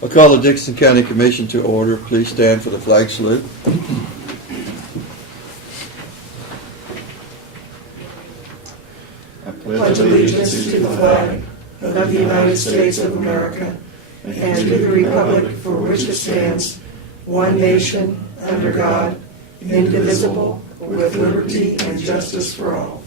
I'll call the Dickinson County Commission to order. Please stand for the flag salute. I pledge allegiance to the flag of the United States of America and to the republic for which it stands, one nation, under God, indivisible, with liberty and justice for all.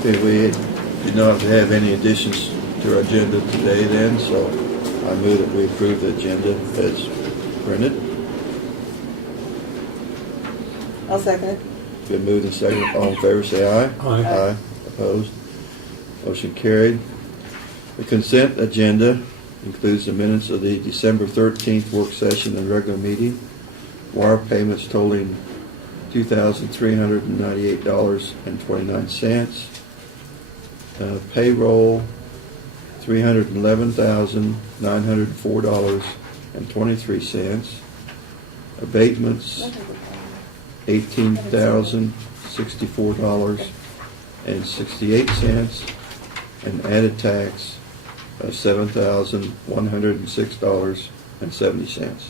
Okay, we did not have any additions to our agenda today then, so I move that we approve the agenda as printed. I'll second it. Been moved and seconded. All in favor say aye. Aye. Aye. Opposed? Motion carried. The consent agenda includes the minutes of the December 13th work session and regular meeting. Wire payments totaling $2,398.29. Payroll $311,904.23. Abatements $18,064.68, and added tax of $7,106.70.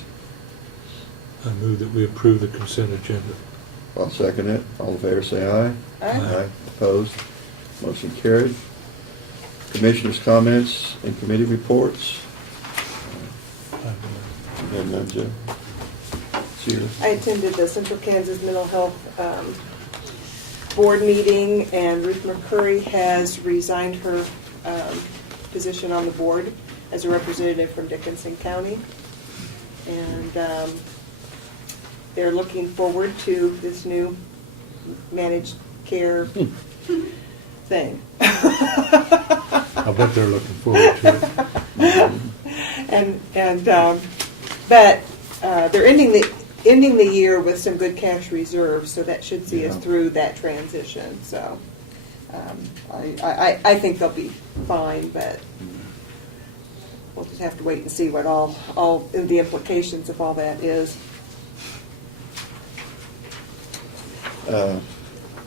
I move that we approve the consent agenda. I'll second it. All in favor say aye. Aye. Opposed? Motion carried. Commissioners' comments and committee reports. You have none, Jim? Sheila? I attended the Central Kansas Mental Health Board meeting, and Ruth McCurry has resigned her position on the board as a representative from Dickinson County. And they're looking forward to this new managed care thing. I bet they're looking forward to it. But they're ending the year with some good cash reserves, so that should see us through that transition. So I think they'll be fine, but we'll just have to wait and see what all the implications of all that is.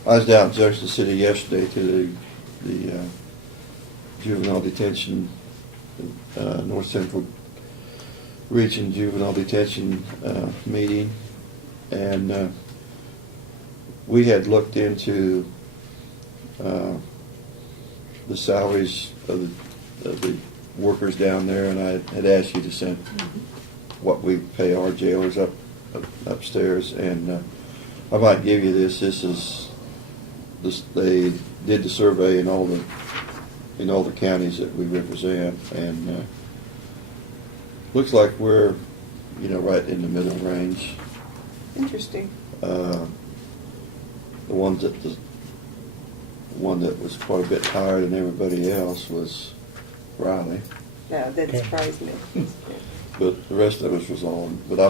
I was down in Jefferson City yesterday to the juvenile detention, North Central Region Juvenile Detention meeting, and we had looked into the salaries of the workers down there, and I had asked you to send what we pay our jailers upstairs, and I might give you this. They did the survey in all the counties that we represent, and looks like we're, right in the middle range. Interesting. The one that was quite a bit higher than everybody else was Riley, Yeah, that surprised me. but the rest of us was all. But I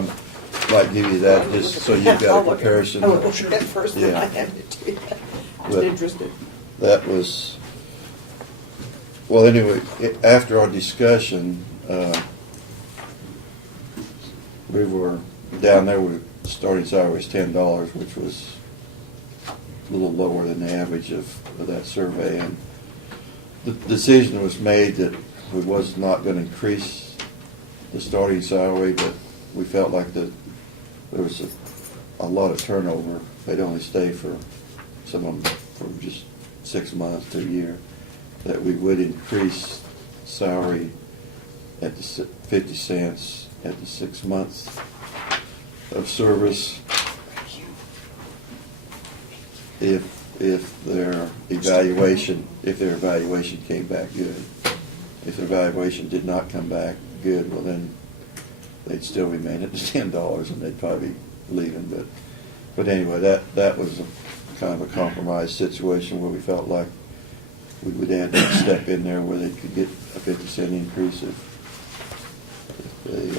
might give you that just so you've got a comparison. I will look at that first, then I have it to you. Just interested. That was, well, anyway, after our discussion, we were down there with starting salary was $10, which was a little lower than the average of that survey. And the decision was made that we was not going to increase the starting salary, but we felt like there was a lot of turnover. They'd only stay for some of them for just 6 months to a year, that we would increase salary at the 50 cents at the 6 months of service if their evaluation came back good. If their evaluation did not come back good, well then they'd still remain at the $10 and they'd probably be leaving. But anyway, that was kind of a compromise situation where we felt like we would add that step in there where they could get a 50-cent increase if they,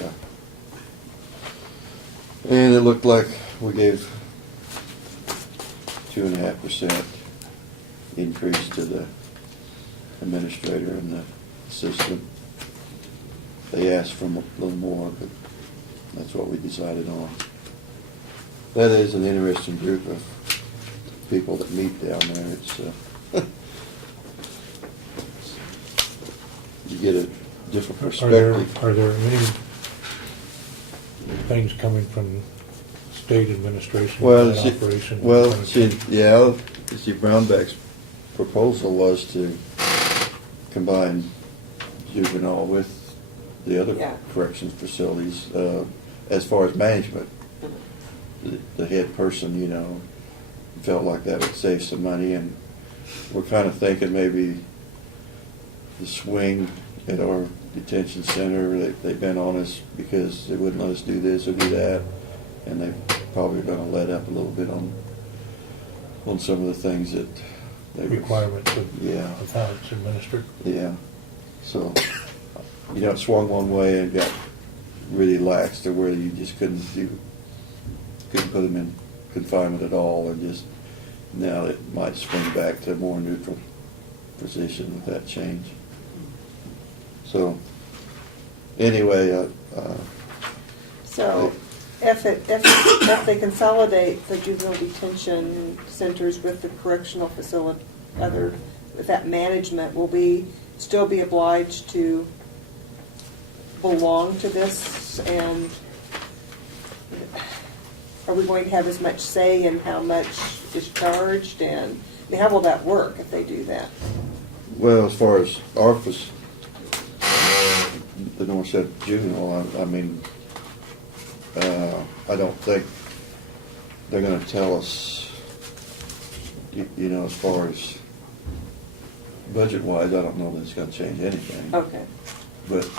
and it looked like we gave 2.5% increase to the administrator and the assistant. They asked for a little more, but that's what we decided on. That is an interesting group of people that meet down there. It's, you get a different perspective. Are there any things coming from state administration Well, for that operation? see, Brownback's proposal was to combine juvenile with the other Yeah. corrections facilities, as far as management. The head person, felt like that would save some money, and we're kind of thinking maybe the swing at our detention center, they've been on us because they wouldn't let us do this or do that, and they probably going to let up a little bit on some of the things that they Requirements of Yeah. of how it's administered? Yeah, so, it swung one way and got really lax to where you just couldn't put them in confinement at all, and just, now it might swing back to a more neutral position with that change. So, anyway, So if they consolidate the juvenile detention centers with the correctional facility, with that management, will we still be obliged to belong to this? And are we going to have as much say in how much is charged? And I mean, how will that work if they do that? well, as far as our the North Central Juvenile, I don't think they're going to tell us, as far as budget-wise, I don't know that it's going to change anything. Okay. But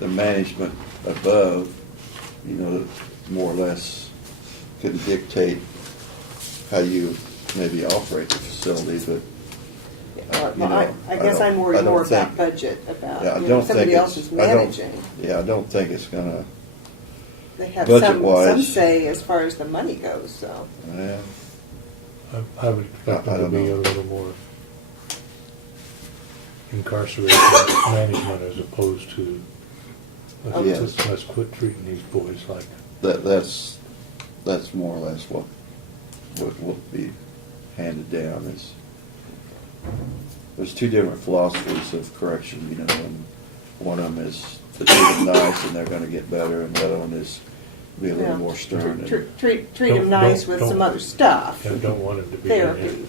the management above, more or less can dictate how you maybe operate the facility, but I guess I'm worried I don't more about think- budget, about, Yeah, I don't somebody think else it's- is I don't- managing. Yeah, I don't think it's gonna, They have some budget-wise- say as far as the money goes, so. I would expect I there to don't be a know. little more incarceration management as opposed to, Yes. let's quit treating these boys like. that's more or less what will be handed down. Is there's two different philosophies of correction, and one of them is to treat them nice and they're going to get better, and the other one is be a little Yeah. more stern. Treat them nice with some other stuff. I don't want them to be in Therapy,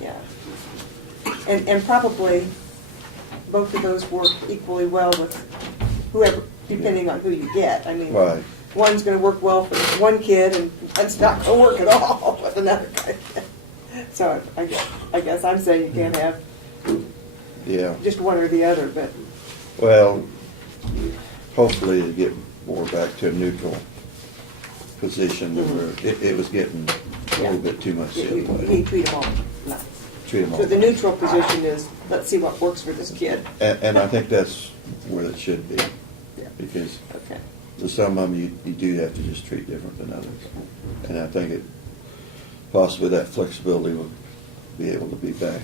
yeah. And probably both of those work equally well with whoever, depending on who you get. I mean, Right. one's gonna work well for one kid and one's not gonna work at all with another kid. So I guess I'm saying you can't have Yeah. just one or the other, but, Well, hopefully it get more back to a neutral position where it was getting a little bit too much the other you way. treat them all nice. Treat them all. So the neutral position is, let's see what works for this kid. And I think that's where it should be, Yeah. because Okay. for some of them, you do have to just treat different than others. And I think possibly that flexibility will be able to be back.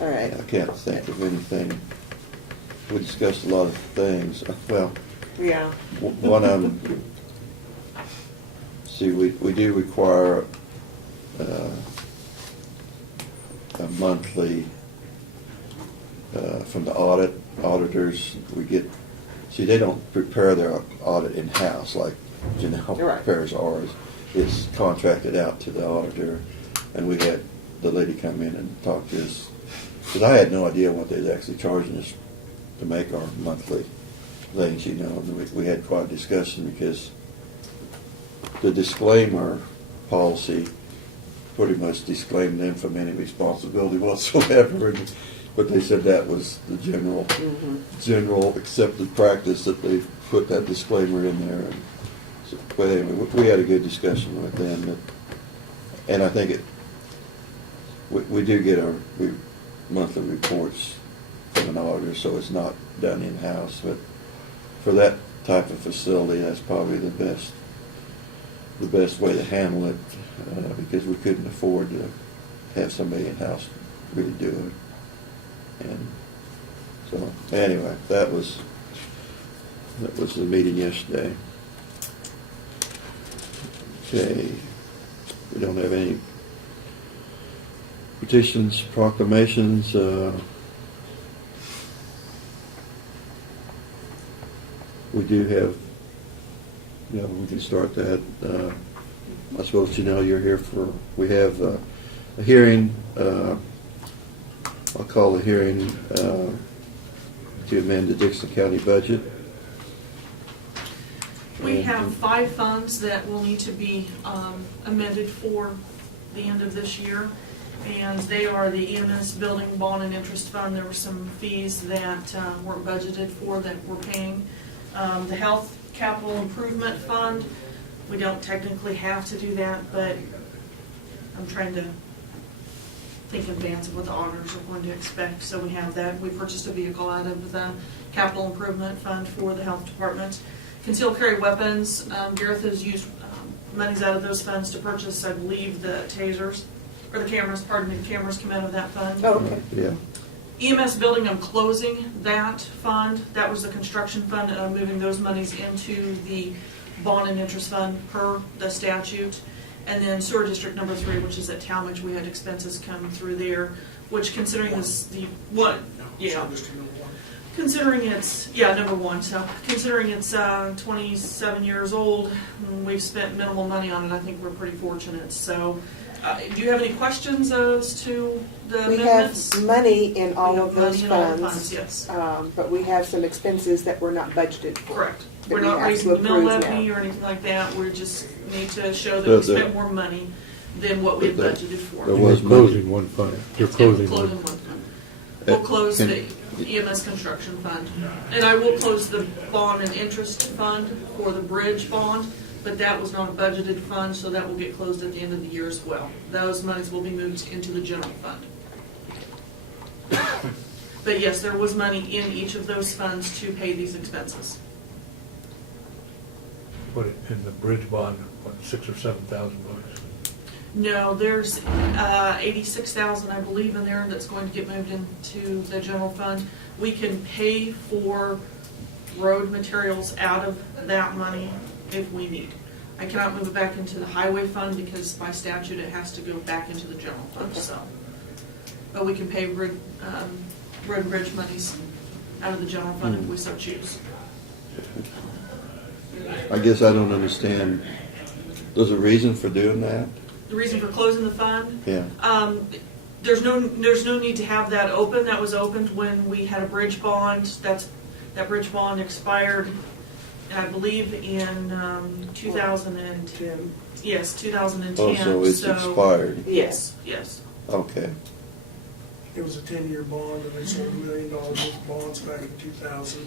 All right. I can't think of anything. We discussed a lot of things. Well, Yeah. one of them, see, we do require a monthly, from the auditors, we get, see, they don't prepare their audit in-house like Janelle Right. prepares ours. It's contracted out to the auditor, and we had the lady come in and talk to us, because I had no idea what they was actually charging us to make our monthly things, and we had quite a discussion, because the disclaimer policy pretty much disclaimed them from any responsibility whatsoever, but they said that was the general accepted practice, that they put that disclaimer in there. And so, but anyway, we had a good discussion with them, and I think we do get our monthly reports from an auditor, so it's not done in-house, but for that type of facility, that's probably the best way to handle it, because we couldn't afford to have somebody in-house really do it. And so, anyway, that was That was the meeting yesterday. Okay, we don't have any petitions, proclamations. We do have, we can start that. I suppose you're here for, we have a hearing, I'll call the hearing to amend the Dickinson County budget. We have 5 funds that will need to be amended for the end of this year, and they are the EMS Building Bond and Interest Fund. There were some fees that weren't budgeted for that we're paying. The Health Capital Improvement Fund, we don't technically have to do that, but I'm trying to think in advance of what the auditors are going to expect. So we have that. We purchased a vehicle out of the Capital Improvement Fund for the Health Department. Concealed carry weapons, Gareth has used monies out of those funds to purchase, I believe, the tasers, or the cameras, pardon me, the cameras come out of that fund. Oh, okay. Yeah. EMS building, I'm closing that fund. That was the construction fund, and I'm moving those monies into the bond and interest fund per the statute. And then sewer district number 3, which is at Talmadge, we had expenses come through there, which considering this, the one, yeah. Considering it's, number 1, so considering it's 27 years old, and we've spent minimal money on it, I think we're pretty fortunate. So, do you have any questions as to the We amendments? have money in all We have of those money in all the funds. yes. But we have some expenses that we're not budgeted for. Correct. that We're we not have raising to the mill approve levy now. or anything like that. We just need to show that The- we spent more money than what we had the- budgeted for. there We're was closing one fund. You're closing Closing one. one fund. We'll close Can- the EMS construction fund. And I will close the bond and interest fund for the bridge bond, but that was not a budgeted fund, so that will get closed at the end of the year as well. Those monies will be moved into the general fund. But yes, there was money in each of those funds to pay these expenses. What, in the bridge bond, what, 6,000 or 7,000 bucks? No, there's 86,000, I believe, in there that's going to get moved into the general fund. We can pay for road materials out of that money if we need. I cannot move it back into the highway fund because by statute it has to go back into the general fund. Okay. So, but we can pay road and bridge monies out of the general fund if we so choose. I guess I don't understand. There's a reason for doing that? The reason for closing the fund. Yeah. There's no need to have that open. That was opened when we had a bridge bond. That bridge bond expired, I believe, in 2010. Yes, 2010. Oh, so it's expired. Yes. Okay. It was a 10-year bond, and they sold $1 million worth of bonds back in 2000,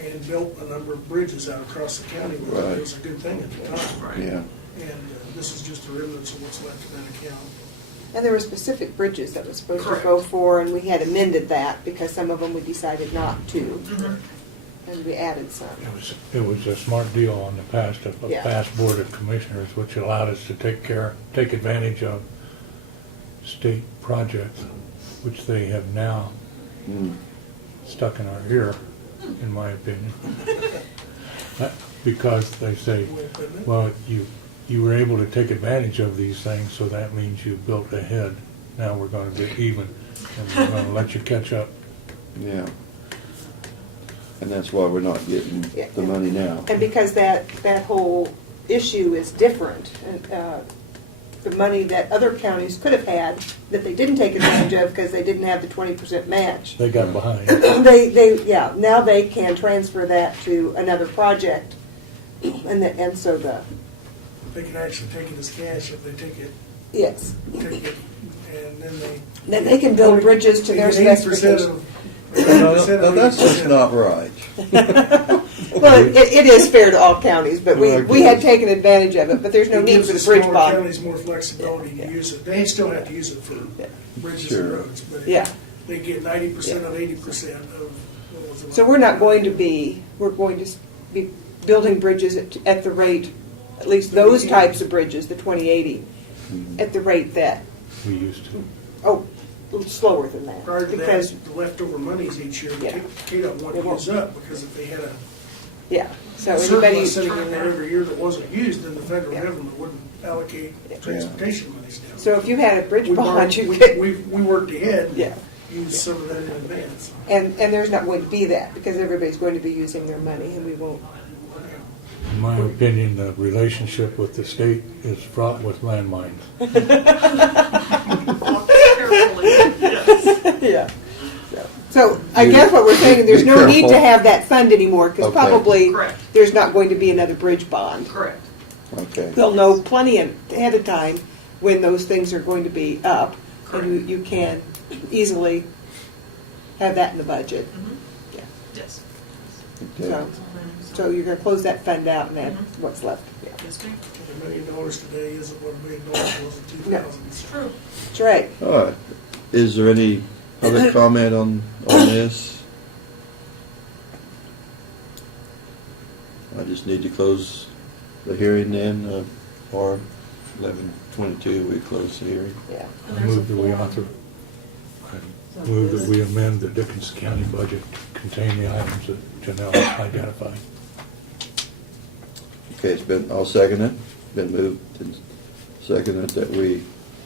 and built a number of bridges out across the county with it. Right. It was a good thing at the time. Right. Yeah. And this is just the remnants of what's left in that account. And there were specific bridges that was supposed Correct. to go for, and we had amended that because some of them we decided not to, Mhm. and we added some. It was a smart deal on the past, of a Yeah. past board of commissioners, which allowed us to take advantage of state projects, which they have now Mm. stuck in our ear, in my opinion. Because they say, well, you were able to take advantage of these things, so that means you built ahead. Now we're gonna get even, and we're gonna let you catch up. Yeah. And that's why we're not getting Yeah. the money now. And because that whole issue is different, and the money that other counties could have had that they didn't take advantage of because they didn't have the 20% match. They got behind. Now they can transfer that to another project, and so They can actually take it as cash if they take it, yes. and then they. Then they can build bridges to their They get 80% specifications. of- No, 80% no, of that's just 80%. not right. Well, it is fair to all counties, but Well, I we had guess. taken advantage of it, but there's no It need gives for the the bridge smaller bond. counties more flexibility to use it. They still have to use it for bridges and Sure. roads, but Yeah. they get 90% of 80% of what was So we're not going to be, we're going to be building bridges at the rate, at least those types of bridges, the 2080, at the rate that, We used to. slower than that. Prior to Because, that, the leftover monies each year, Yeah. KDOT wanted It to won't. use up, because if they had a Yeah, so Surplus anybody, sitting in there every year that wasn't used, then the federal Yeah. government wouldn't allocate transportation monies down. so if you had a bridge We bond, borrowed- you we- could, We worked ahead. Yeah. Used some of that in advance. and there's not going to be that, because everybody's going to be using their money, and we won't. In my opinion, the relationship with the state is fraught with landmines. Carefully, yes. Yeah. So I guess what we're saying, there's Be no need to careful. have that fund anymore, because Okay. probably Correct. there's not going to be another bridge bond. Correct. Okay. They'll know plenty ahead of time when those things are going to be up, and you can easily have that in the budget. Mhm. Yeah. Yes. Okay. So you're gonna close that fund out and add what's left. Yeah. Yes, ma'am. $1 million today isn't what $1 million was in 2000. It's true. That's right. All right. Is there any other comment on this? I just need to close the hearing then, or 11:22, we close the hearing. Yeah. And I there's a move that we form. I move that we amend the Dickinson County budget to contain the items that Janelle identified. Okay, I'll second it. Been moved and seconded that we,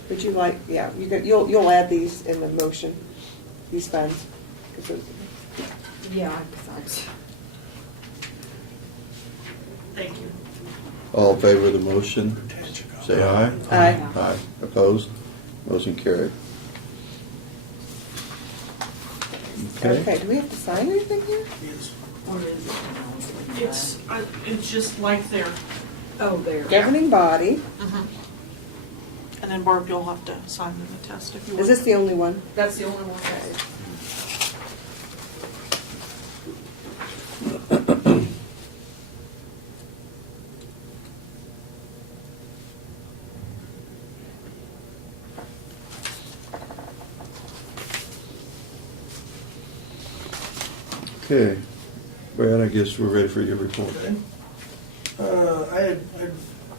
Would you like, yeah, you'll add these in the motion, these funds. 'Cause those- Yeah, besides. Thank you. all in favor of the motion, say aye. Aye. Aye. Opposed? Motion carried. Okay, do we have to sign anything here? Yes. What is it? It's just like there. Oh, there. Governing body. And then Barb, you'll have to sign the test if you want. Is this the only one? That's the only one. Okay. Brad, I guess we're ready for your report. Okay.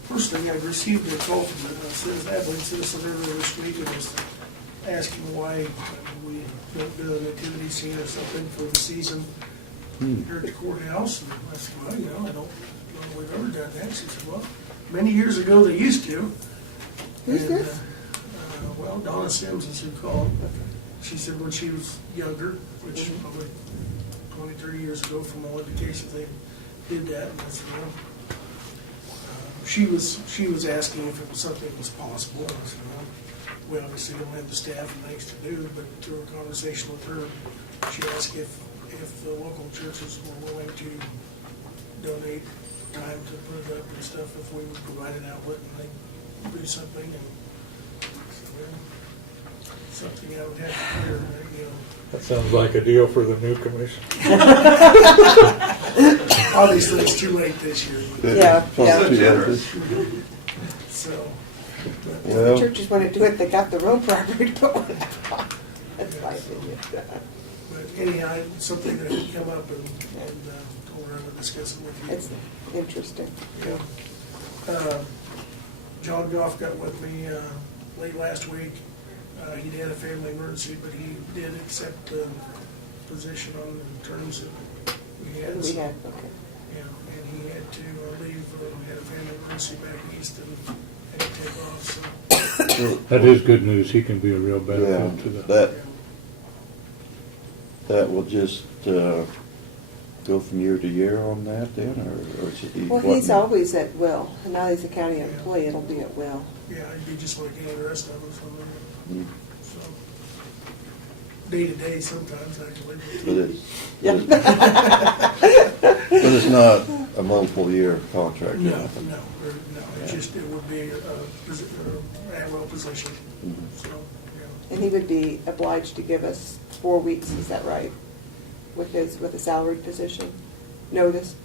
First thing, I received a call from a Abilene citizen earlier this week, and was asking why we don't do an nativity scene or something for the season here at the courthouse. And I said, well, I don't know if we've ever done that. She said, well, many years ago they used to. Who's And, this? Well, Donna Sims is who called. She said when she was younger, which probably 20, 30 years ago from all indications, they did that. And I said, well, she was asking if it was something that was possible. And I said, well, we obviously don't have the staff and things to do, but through a conversation with her, she asked if the local churches were willing to donate time to put it up and stuff, if we would provide an outlet and they do something. And so, well, something I would have to clear, That sounds like a deal for the new commission. Obviously, it's too late this year. Yeah, yeah. So, Well, Churches want to do it, they got their own property to put one out. That's my opinion. but anyhow, something that had come up and told her I would discuss it with you. It's interesting. Yeah. John Goff got with me late last week. He'd had a family emergency, but he did accept the position on the terms that we had. We had, okay. Yeah, and he had to leave, had a family emergency back east and had to take off, so. That is good news. He can be a real yeah, benefit to the. that will just go from year to year on that then, or is it? Well, he's always at will, and now he's a county employee, it'll be at will. Yeah, it'd be just like any of the rest of us. Mm. So, day to day sometimes, actually. But it's, Yeah. but it's not a multiple year contract. or No, nothing. no, it's just, it would be a at-will position, Mhm. so, yeah. And he would be obliged to give us 4 weeks, is that right? With a salaried position, notice,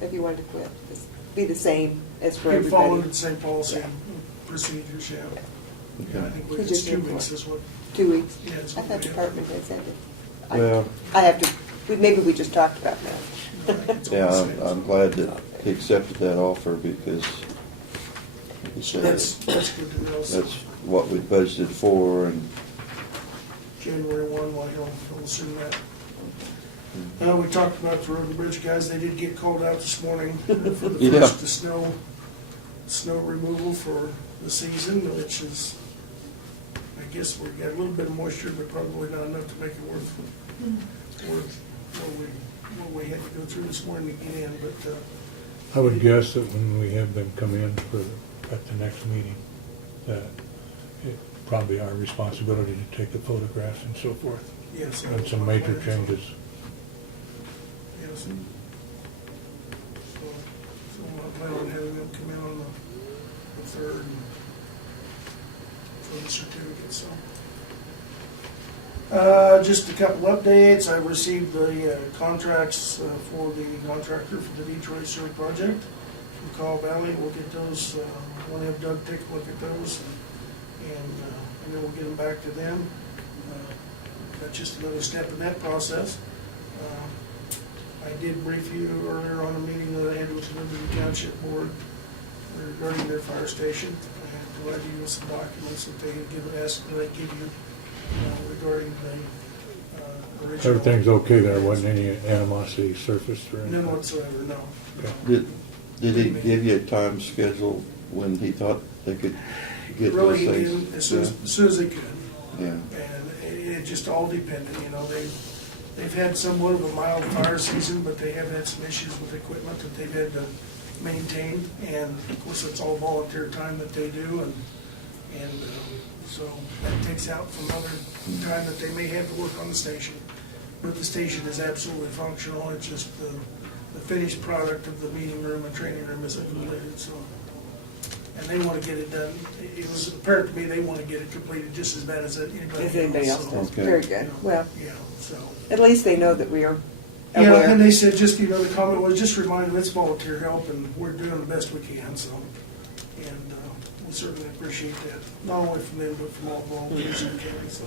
if you wanted to quit. It's be the same as for We followed everybody. the same policy Yeah. and procedures, yeah. Okay. Yeah, I think He it's just 2 did weeks what? is what, 2 weeks. Yeah, it's I what thought we have. department head said it. Well- I have to, maybe we just talked about that. it's all Yeah, the same. I'm glad that he accepted that offer because he said That's good to know. So that's what we budgeted for, and January 1, well, he'll assume that. We talked about the road and bridge guys, they did get called out this morning for the Yeah. first snow removal for the season, which is, I guess we got a little bit of moisture, but probably not enough to make it worth what we had to go through this morning to get in, but, I would guess that when we have them come in at the next meeting, that it's probably our responsibility to take the photographs and so forth, yes. and some major changes. Yes. So I plan on having them come in on the 3rd for the certificate, so. Just a couple updates. I received the contracts for the contractor for the Detroit Sewer project from Call Valley. We'll get those, we'll have Doug take a look at those, and then we'll get them back to them. That's just another step in that process. I did brief you earlier on a meeting that I had with the Liberty Township Board regarding their fire station. I had provided you with some documents that they had asked that I give you regarding the original. Everything's okay there, wasn't any animosity surfaced or anything? None whatsoever, no. Okay. Did he give you a time schedule when he thought they could get Really, those he things? did as soon as they could. Yeah. And it just all depended, they've had somewhat of a mild fire season, but they have had some issues with equipment that they've had to maintain, and of course, it's all volunteer time that they do, and so that takes out from other time that they may have to work on the station. But the station is absolutely functional, it's just the finished product of the meeting room and training room isn't completed, so. And they want to get it done, it was apparent to me they want to get it completed just as bad as anybody else. does. Okay. Very good. Well, Yeah, so. at least they know that we are Yeah, aware. and they said, just, the comment was, just remind them it's volunteer help, and we're doing the best we can, so. And we certainly appreciate that, not only from them, but from all volunteers in the county, so.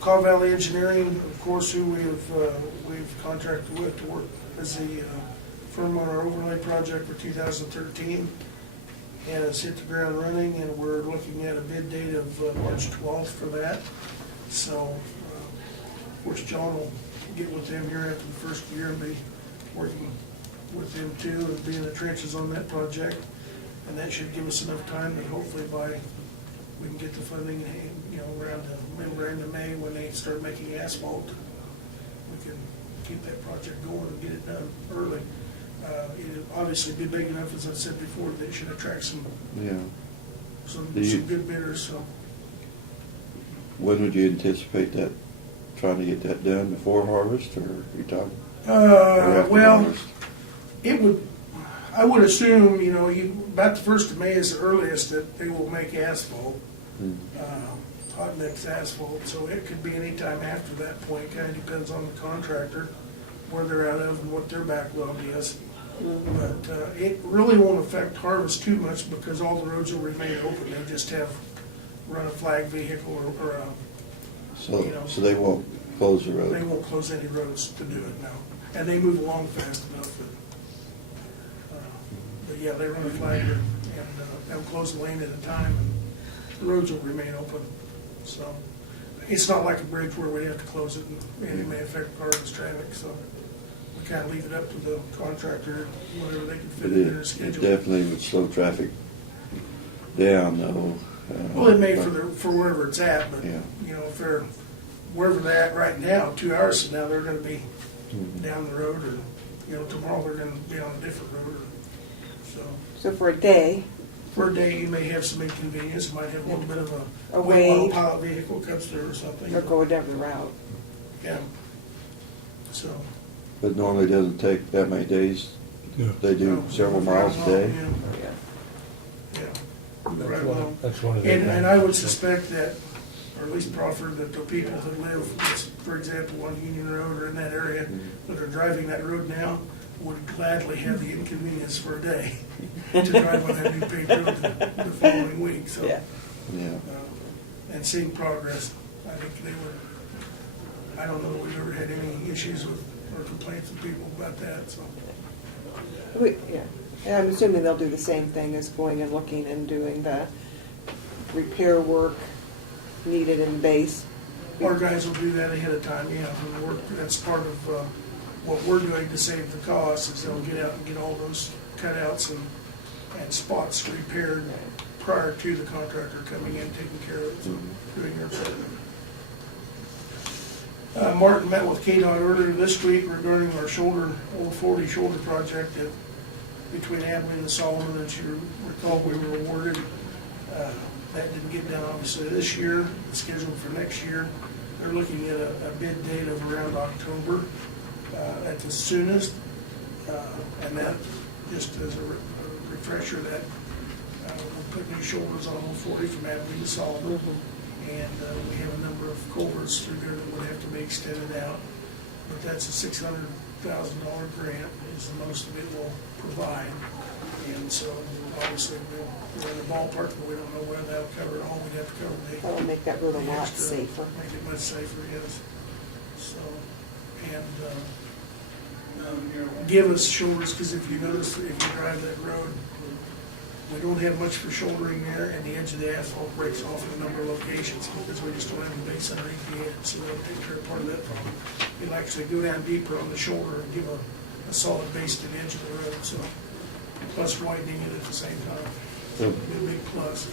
Caw Valley Engineering, of course, who we've contracted with to work as the firm on our overlay project for 2013, and it's hit the ground running, and we're looking at a bid date of March 12th for that. So, of course, John will get with them here after the first year and be working with them too, and be in the trenches on that project. And that should give us enough time that hopefully we can get the funding, around the end of May when they start making asphalt. We can keep that project going and get it done early. It'll obviously be big enough, as I said before, that it should attract some good bidders, so. When would you anticipate that, trying to get that done before harvest, or are you talking? Well, I would assume, about the 1st of May is the earliest that they will make asphalt, hot mix asphalt, so it could be any time after that point. Kind of depends on the contractor, where they're out of and what their backlog is. But it really won't affect harvest too much because all the roads will remain open. They just run a flag vehicle or a, So they won't close the road? they won't close any roads to do it now. And they move along fast enough that, but yeah, they run a flag and they'll close a lane at a time and the roads will remain open. So it's not like a bridge where we have to close it and it may affect harvest traffic, so we kind of leave it up to the contractor, whatever they can fit in their It schedule. definitely would slow traffic down, though. Well, it may for wherever it's at, but, Yeah. if they're, wherever they're at right now, 2 hours from now, they're gonna be down the road, or, tomorrow they're gonna be on a different road, so. So for a day, For a day, you may have some inconvenience, might have a little bit of A a wait while a wait. pilot vehicle comes through or something. or go a different route. Yeah. So. But normally it doesn't take that many days. Yeah. They do several miles a day. Yeah, yeah. Right along. That's one of the. And I would suspect that, or at least proffer that the people that live, for example, on Union Road or in that area, that are driving that road now, would gladly have the inconvenience for a day to drive on that new paved road the following week, so. Yeah. Yeah. And seeing progress, I think they would, I don't know that we've ever had any issues with, or complaints with people about that, so. Yeah, and I'm assuming they'll do the same thing as going and looking and doing the repair work needed in base Our guys will do that ahead of time, yeah. And that's part of what we're doing to save the cost, is they'll get out and get all those cutouts and spots repaired prior to the contractor coming in, taking care of it, so doing their part. Martin met with KDOT earlier this week regarding our Old 40 shoulder project between Abilene and Solomon. As you recall, we were awarded. That didn't get done obviously this year. It's scheduled for next year. They're looking at a bid date of around October at the soonest. And that, just as a refresher, that we'll put new shoulders on Old 40 from Abilene to Solomon. And we have a number of culverts through there that would have to be extended out. But that's a $600,000 grant, is the most that it will provide. And so obviously we're in the ballpark, but we don't know whether that'll cover it all. We'd have to cover That will make that road a the lot extra- safer. Make it much safer, yes. So, and give us shoulders, because if you notice, if you drive that road, we don't have much for shouldering there, and the edge of the asphalt breaks off in a number of locations because we just don't have a base underneath the edge, so that'll take care of part of that problem. You'll actually go down deeper on the shoulder and give a solid base to the edge of the road, so plus widening it at the same time. So It'll be a big plus.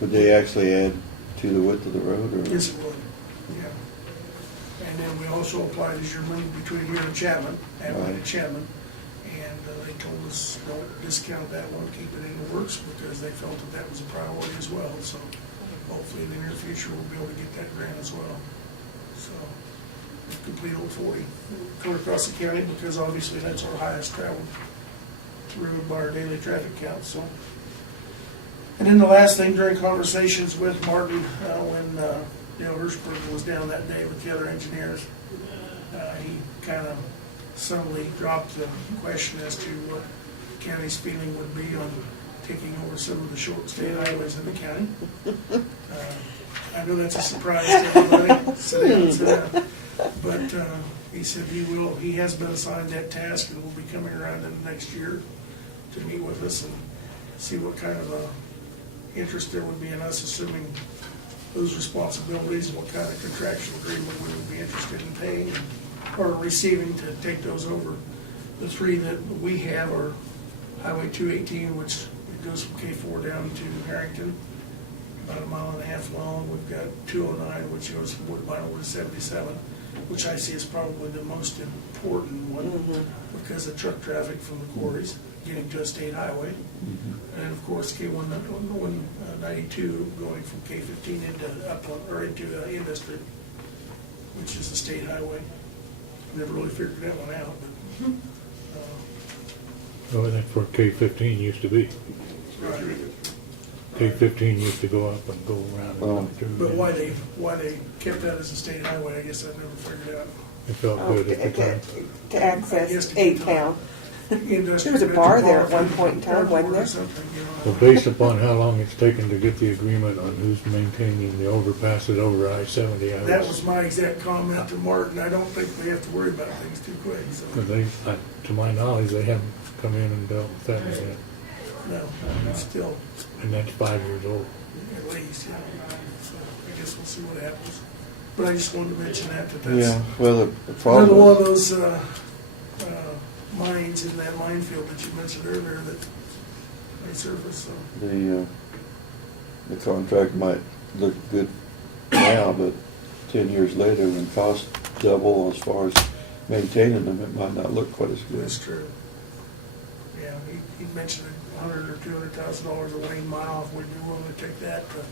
would they actually add to the width of the road, or? Yes, it would, yeah. And then we also applied as your money between here and Chapman, Abilene and Chapman. And they told us, don't discount that one, keep it in the works, because they felt that that was a priority as well. So hopefully in the near future, we'll be able to get that grant as well. So complete Old 40, come across the county, because obviously that's our highest traveled road by our daily traffic count, so. And then the last thing, during conversations with Martin, when Dale Hirschberger was down that day with the other engineers, he kind of subtly dropped the question as to what the county's feeling would be on taking over some of the short state highways in the county. I know that's a surprise to everybody, but he said he has been assigned that task and will be coming around in the next year to meet with us and see what kind of interest there would be in us assuming those responsibilities, and what kind of contractual agreement we would be interested in paying or receiving to take those over. The three that we have are Highway 218, which it goes from K4 down to Harrington, about 1.5 miles long. We've got 209, which goes from Woodbine over to 77, which I see as probably the most important one because of truck traffic from the quarries getting to a state highway. And of course, K192 going from K15 into Upland, or into Industry, which is a state highway. Never really figured that one out, but Oh, that's where K-15 used to be. right. K-15 used to go up and go around and come through. But why they kept that as a state highway, I guess I've never figured out. It felt good at the time. To access A-Town. Industry There was a bar there at one point in time, wasn't there? or something, you know. Well, based upon how long it's taken to get the agreement on who's maintaining the overpasses over I-70, That was my exact comment to Martin. I don't think we have to worry about things too quick, so, to my knowledge, they haven't come in and dealt with that yet. no, it's still And that's 5 years old. at least, yeah. So I guess we'll see what happens. But I just wanted to mention that's Yeah, well, the another problem. one of those mines in that minefield that you mentioned earlier that may surface, so. The contract might look good now, but 10 years later, when costs double as far as maintaining them, it might not look quite as good. That's true. Yeah, he mentioned $100,000 or $200,000 a lane mile, if we'd be willing to take that to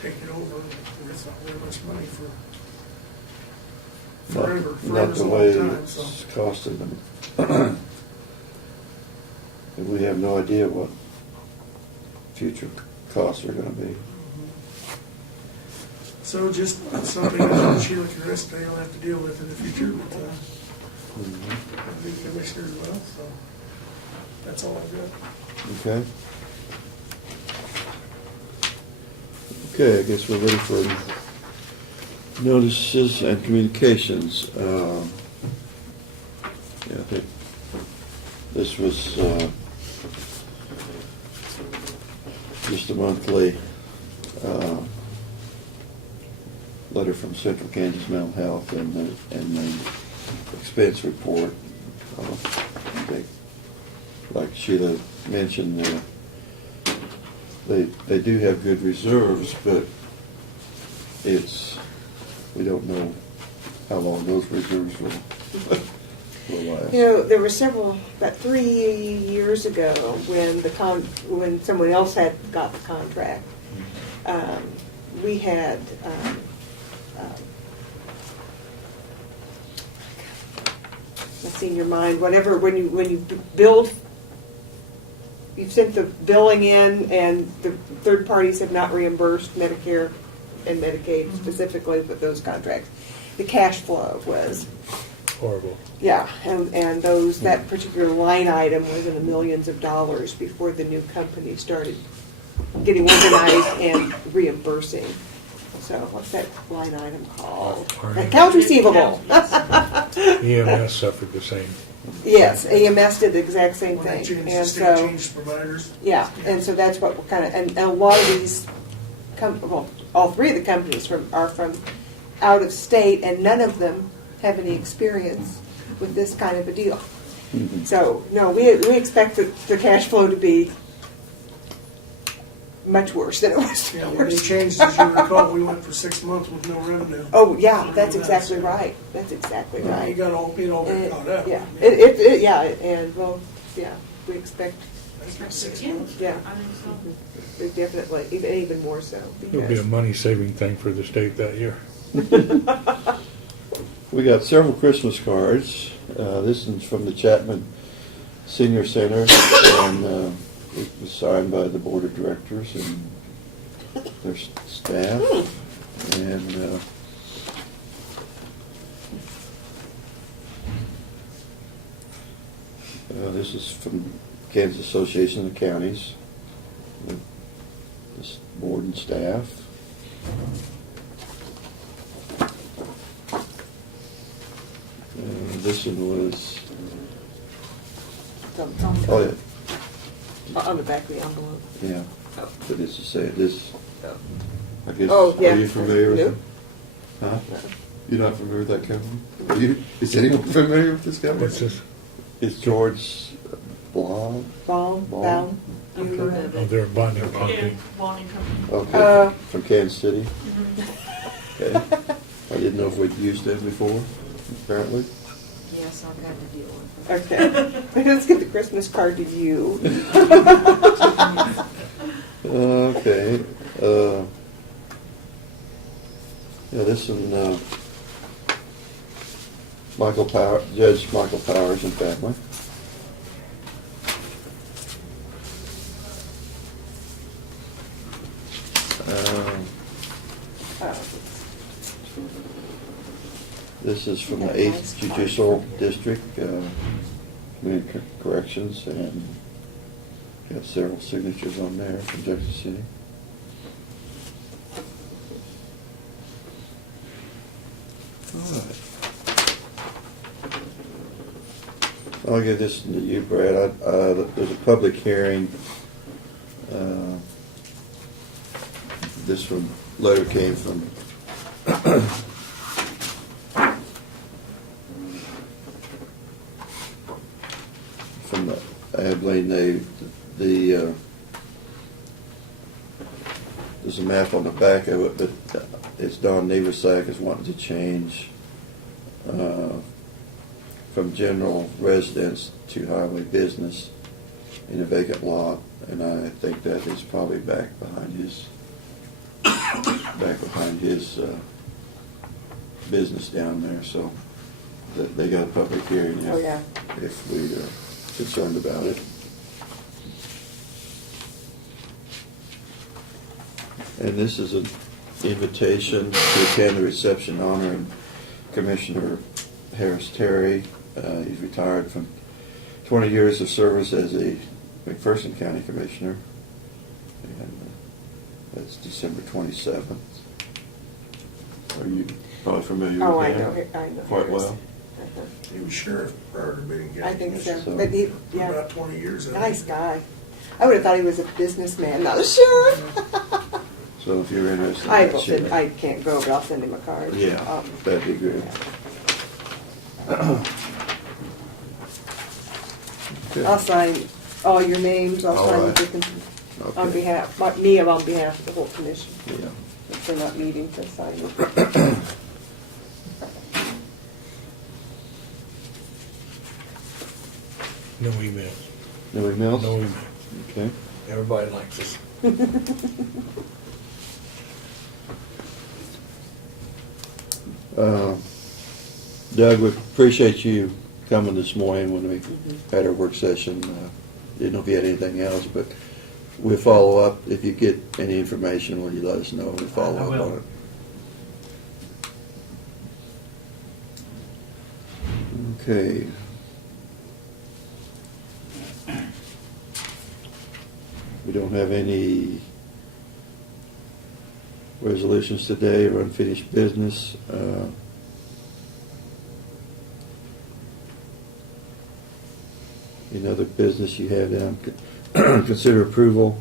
take it over. It's not very much money for forever. Not Forever's the a way long time, so. it's costing them. And we have no idea what future costs are gonna be. So just something that Sheila Carresta will have to deal with in the future with the new commissioner as well, so that's all I've got. Okay. Okay, I guess we're ready for notices and communications. Yeah, I think this was just a monthly letter from Central Kansas Mental Health and the expense report. They, like Sheila mentioned, they do have good reserves, but we don't know how long those reserves will last. You know, there were about 3 years ago, when someone else had got the contract, we had, let's see in your mind, whatever, when you build, you've sent the billing in and the third parties have not reimbursed Medicare and Medicaid specifically with those contracts. The cash flow was, Horrible. yeah, and that particular line item was in the millions of dollars before the new company started getting organized and reimbursing. So what's that line item called? Accounts receivable. EMS suffered the same. Yes, AMS did the exact same When they thing. changed, the And state so, changed providers. yeah, and so that's what we're kind of, and a lot of these, all three of the companies are from out of state, and none of them have any experience with this kind of a deal. Mhm. So, no, we expect the cash flow to be much worse than it was. Yeah, when they changed, as you recall, we went for 6 months with no revenue. Oh, yeah, that's exactly right. That's exactly You right. got all, it all got And caught up. yeah, yeah, and well, yeah, we expect, yeah, I think so. definitely, even more so. It'll be a Because, money-saving thing for the state that year. We got several Christmas cards. This one's from the Chapman Senior Center, and it was signed by the board of directors and their staff. And this is from Kansas Association of Counties, this board and staff. This one was, oh yeah, on the back of the envelope. yeah, Oh. but it's to say this, I guess, Oh, yeah. are you familiar with No. it? Huh? You're not familiar with that company? Are you, is anyone familiar with this company? What's this? It's George Blom. Baum. Baum? Oh, they're a bonding Yeah, company. bonding company. Okay, from Kansas City. Mhm. Okay. I didn't know if we'd used them before, apparently. Yes, I've had to deal with it. Okay, let's get the Christmas card to you. Okay. Yeah, this one, Judge Michael Powers and family. This is from the 8th Judicial District, Community Corrections, and got several signatures on there from Jackson City. All right. I'll give this to you, Brad. There's a public hearing. This letter came from Abilene. There's a map on the back of it, but it's Don Neversack is wanting to change from general residence to highway business in a vacant lot, and I think that is probably back behind his business down there. So they got a public hearing Oh, yeah. if we are concerned about it. And this is an invitation to attend the reception honoring Commissioner Harris Terry. He's retired from 20 years of service as a McPherson County Commissioner. And that's December 27th. Are you probably familiar Oh, with I him? know. Quite Harris. well. Uh-huh. He was sheriff prior to being county I think so, commissioner. but he, For yeah, about 20 years. I think. nice guy. I would have thought he was a businessman, not a sheriff. So if you're interested in I that, will share. send, I can't go, but I'll send him a card. Yeah, that'd be good. Okay. I'll sign all your names, I'll All sign the right. Dickinson on Okay. behalf, on behalf of the whole commission. Yeah. If they're not meeting to sign it. No emails. No emails? No email. Okay. Everybody likes us. Doug, we appreciate you coming this morning when we had our work session. Didn't know if you had anything else, but we'll follow up. If you get any information, will you let us know? We'll follow I up will. on it. Okay. We don't have any resolutions today or unfinished business. Any other business you have down? Consider approval.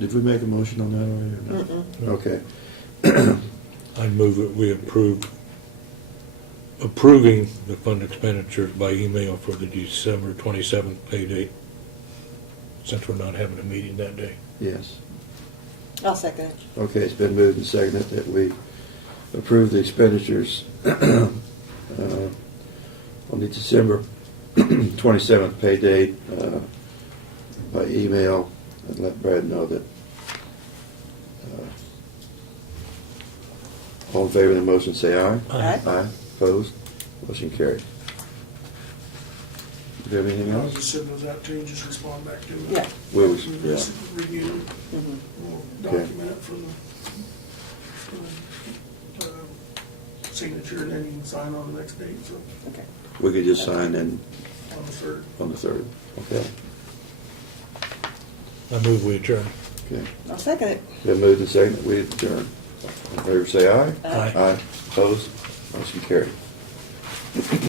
Did we make a motion on that already or not? Okay. I move that we approving the fund expenditures by email for the December 27th pay date, since we're not having a meeting that day. Yes. I'll second it. Okay, it's been moved and seconded that we approve the expenditures on the December 27th pay date by email, and let Brad know that all in favor of the motion say aye. Aye. Aye. Opposed? Motion carried. Do you have anything I'll else? just send those out to you and just respond back to me. Yeah. We We'll was, yeah. just review them. Mhm. We'll Okay. document it from the signature, and then you can sign on the next date, so Okay. We could just sign in on the 3rd. on the 3rd. Okay. I move we adjourn. Okay. I'll second it. Been moved and seconded, we adjourn. All in favor say aye. Aye. Aye. Opposed? Motion carried.